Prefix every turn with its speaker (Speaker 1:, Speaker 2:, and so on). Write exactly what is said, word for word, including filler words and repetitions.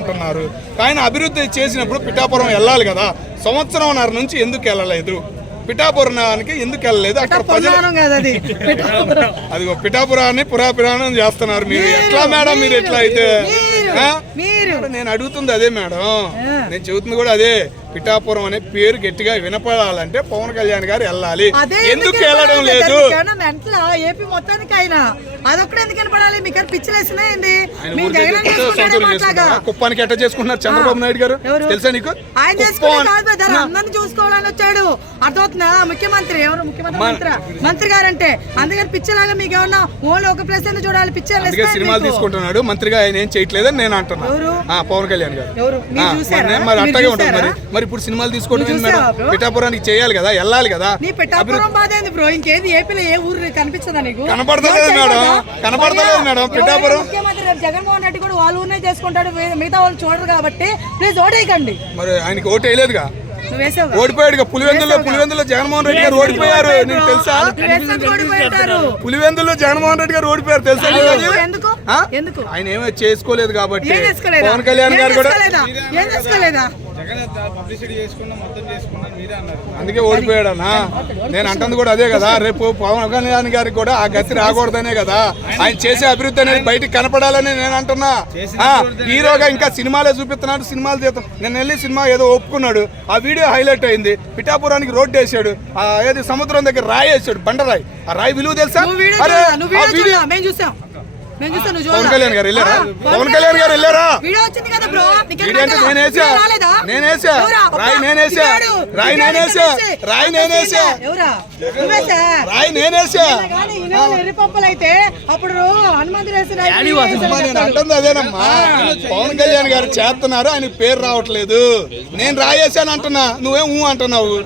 Speaker 1: అంటున్నారు. ఆయన అభివృద్ధి చేసినప్పుడు పిఠాపురం వెళ్ళాలి కదా, సంవత్సరంన్నర నుంచి ఎందుకు వెళ్ళలేదు? పిఠాపురానికి ఎందుకు వెళ్ళలేదు? అక్కడ అదిగో పిఠాపురాన్ని పురాపురాణం చేస్తున్నారు మీరు. ఎట్లా మేడం మీరు ఎట్లా అయితే? నేను అడుగుతుంది అదే మేడం, నేను చెబుతుంది కూడా అదే. పిఠాపురం అనే పేరు గట్టిగా వినపడాలంటే పవన్ కళ్యాణ్ గారు వెళ్ళాలి. ఎందుకు వెళ్ళడం లేదు?
Speaker 2: ఏపీ మొత్తానికి ఆయన అదొక్కడే ఎందుకు వినపడాలి? మీకు పిచ్చిలేసినా ఏంది?
Speaker 1: కుప్పానికి ఎట్లా చేసుకుంటున్నారు చంద్రబాబు నాయుడు గారు తెలుసా నీకు?
Speaker 2: ఆయన చేసుకుంటే అందరిని చూసుకోవాలని వచ్చాడు, అర్థమవుతుందా? ముఖ్యమంత్రి ఎవరు? ముఖ్యమంత్రి మంత్రి మంత్రి గారు అంటే అందుకని పిచ్చలాగా మీకు ఏమన్నా ఓన్లీ ఒక ప్లేస్ ఎందుకు చూడాలి? పిచ్చర్
Speaker 1: సినిమాలు తీసుకుంటున్నాడు మంత్రిగా, ఆయన ఏం చేయట్లేదని నేను అంటున్నాను. పవన్ కళ్యాణ్ గారు మరి అట్టగే ఉంటుంది. మరి మరి ఇప్పుడు సినిమాలు తీసుకోవడం మేడం, పిఠాపురానికి చేయాలి కదా, వెళ్ళాలి కదా.
Speaker 2: పిఠాపురం బాధ ఏంది బ్రో? ఇంకేది ఏపీలో ఏ ఊరు కనిపించదా నీకు?
Speaker 1: కనపడతలేదు మేడం, కనపడతలేదు మేడం. పిఠాపురం
Speaker 2: ముఖ్యమంత్రి జగన్మోహన్ రెడ్డి కూడా వాళ్ళ ఊరినే చేసుకుంటాడు, మిగతా వాళ్ళు చూడరు కాబట్టి ప్లీజ్ ఓటేయకండి.
Speaker 1: మరి ఆయనకి ఓటు వేయలేదుగా, ఓడిపోయాడు. పులివెందులో పులివెందులో జగన్మోహన్ రెడ్డి గారు ఓడిపోయారు, నీకు తెలుసా? పులివెందులో జగన్మోహన్ రెడ్డి గారు ఓడిపోయారు తెలుసా? ఆయన ఏమో చేసుకోలేదు కాబట్టి పవన్ కళ్యాణ్ గారు కూడా అందుకే ఓడిపోయాడన్నా. నేను అంటుంది కూడా అదే కదా, రేపు పవన్ కళ్యాణ్ గారికి కూడా ఆ గతి రాకూడదనే కదా, ఆయన చేసే అభివృద్ధి అనేది బయటికి కనపడాలని నేను అంటున్నా. హీరోగా ఇంకా సినిమాలే చూపిస్తున్నాడు, సినిమాలు చేస్తాం. నేను వెళ్ళి సినిమా ఏదో ఒప్పుకున్నాడు, ఆ వీడియో హైలైట్ అయింది. పిఠాపురానికి రోడ్డు వేసాడు, ఏది సముద్రం దగ్గర రాయి వేసాడు, బండరాయి. ఆ రాయి విలువ తెలుసా? పవన్ కళ్యాణ్ గారు వెళ్ళారా? పవన్ కళ్యాణ్ గారు వెళ్ళారా? నేనేసా నేనేసా రాయి నేనేసా రాయి నేనేసా రాయి నేనేసా రాయి నేనేసా నేను అంటుంది అదేనమ్మా. పవన్ కళ్యాణ్ గారు చేస్తున్నారు, ఆయన పేరు రావట్లేదు. నేను రాయేసాను అంటున్నా, నువ్వేం ఊ అంటున్నావు.